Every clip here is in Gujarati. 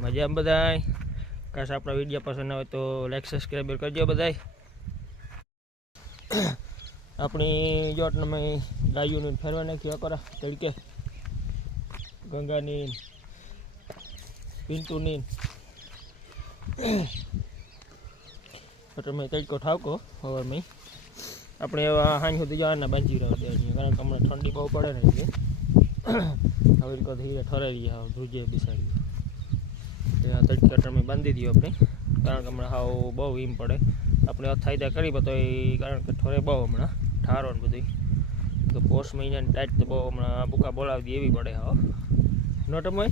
મજા બધાય? કાશ આપણા વીડિયો પસંદ આવે તો લાઈક સબસ્ક્રાઈબ કરજો બધાય. આપણી જોટનામાં ગાયોની ફેરવા નાખી અકરા તડકે. ગંગાની, પિન્ટુની. તમે તડકો ઠાવકો હવે મેં આપણે એવા હાંજ સુધી જવાના બાંધી રહ્યો કારણ કે હમણાં ઠંડી બહુ પડે ને એટલે. રીતે ધીરે ઠરાવી હાવ ધ્રુજે બિસાડી ત્યાં મેં બાંધી દઈએ આપણે, કારણ કે હમણાં હાવ બહુ હિમ પડે. આપણે અથાયદા કરી એ કારણ કે ઠોરે બહુ હમણાં, ઠારો ને બધી તો પોષ મહિનાની ટાઈટ તો બહુ હમણાં ભૂકા બોલાવી એવી પડે હાવ. નોટ અમે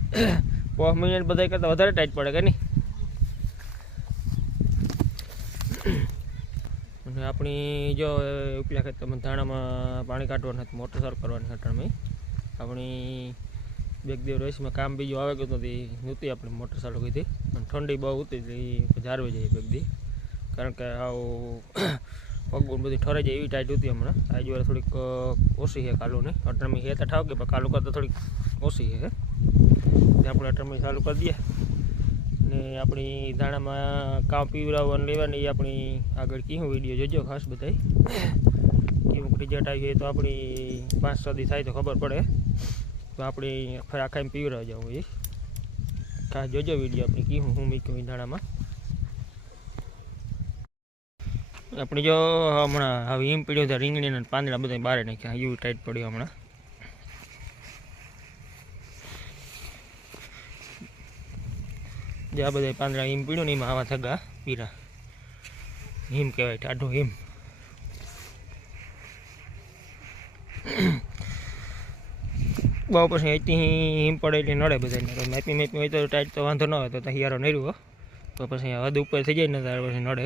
પોષ મહિનાની બધા કરતાં વધારે ટાઈટ પડે કે નહીં? અને આપણી જો ઉપલા ખેતરમાં ધાણામાં પાણી કાઢવાનું હતું મોટર સારું કરવાની ખેતરમાં આપણી બેગ દેવ રહીશમાં કામ બીજું આવે ગયું નથી નહોતી આપણે મોટર ચાલુ કરી હતી અને ઠંડી બહુ હતી, એટલે એ જારવી જાય બેગદી કારણ કે આવું પગું બધી ઠરે જાય, એવી ટાઈટ હતી હમણાં. આજે વાર થોડીક ઓછી છે કાલુની. અટરમી છે તો કે પણ કાલુ કરતાં થોડીક ઓછી છે. એટલે આપણે અટરમી ચાલુ કરી દઈએ. ને આપણી ધાણામાં કાં પીવડાવવાનું લેવાની એ આપણી આગળ કીધું વીડિયો જોજો ખાસ બધાય. કેવું રિઝલ્ટ આવી જાય તો આપણી પાંચ છ દી થાય તો ખબર પડે. તો આપણે ફરી આખા પીવરા જવું એ ખાસ જોજો વીડિયો આપણે કી હું મૂક્યું એ ધાણામાં આપણે જો હમણાં હવે હિમ પીડ્યો તો રીંગણીના પાંદડા બધા બહાર નાખ્યા એવું ટાઈટ પડ્યું હમણાં. જે આ બધા પાંદડા હિમ પીડ્યું ને એમાં આવા થગા પીરા. હિમ કહેવાય, ટાઢો હિમ. બહુ પછી અહીંથી હિમ પડે એટલે નડે બધાને. મેપી મેપી હોય તો ટાઈટ તો વાંધો ન હોય તો હિયારો નહીં રહ્યો તો પછી હદ ઉપર થઈ જાય ને ત્યારે પછી નડે.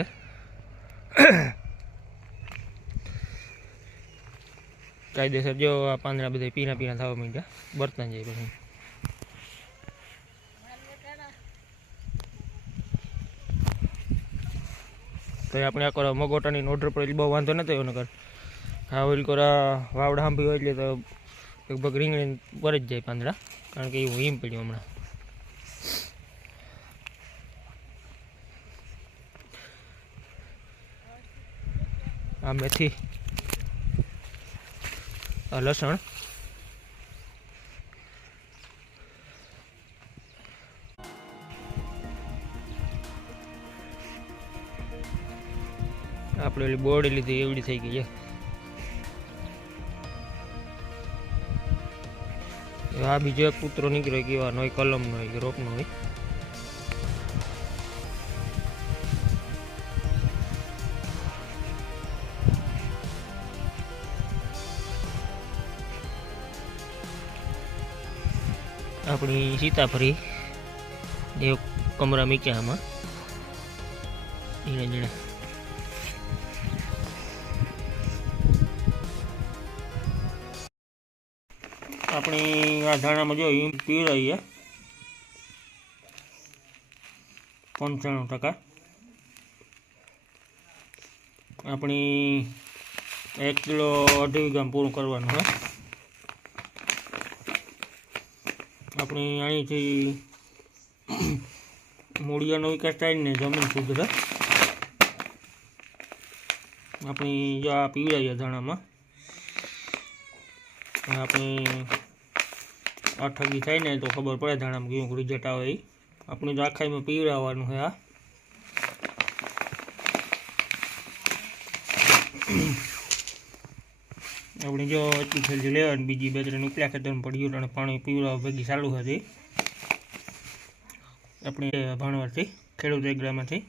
કાયદેસર જો આ પાંદડા બધા પીના પીના થવા માંડ્યા, બર્તન જાય પછી. તો એ આપણે આ મગોટાની ઓર્ડર પડેલી, બહુ વાંધો નતો એવો નગર હા, ઓલ કોરા વાવડા સાંભળ્યો એટલે તો લગભગ રીંગણી પર જ જાય પાંદડા, કારણ કે એ હિમ પડ્યું હમણાં. આ મેથી, આ લસણ. આપણે બોર્ડ લીધી, એવડી થઈ ગઈ છે. આ બીજો એક કૂતરો નીકળ્યો કેવાનો હોય, કલમનો હોય રોપનો હોય. આપણી સીતાફળી દેવ કમરા મૂક્યા આમાં ઝીણા ઝીણે. આપણી આ ધાણામાં જો હિમ છે. પંચાણું ટકા. આપણી એક કિલો અઢી ગ્રામ પૂરું કરવાનું હોય. આપણી અહીંથી મૂળિયાનો વિકાસ થાય ને જમીન સુધરે આપણી જો આ પીવડાવીએ ધાણામાં. આપણે અઠગી થાય ને તો ખબર પડે ધાણામાં કેવું રિઝલ્ટ આવે એ આપણે તો આખાઈમાં પીવડાવવાનું છે આ આપણે જો એટલી થેલી લેવાની બીજી બે ત્રણ ઉપલા ખેતરમાં પડ્યું અને પાણી પીવડાવવા ભેગી ચાલુ હતી. આપણે ભણવાથી ખેડૂત એગ્રામાંથી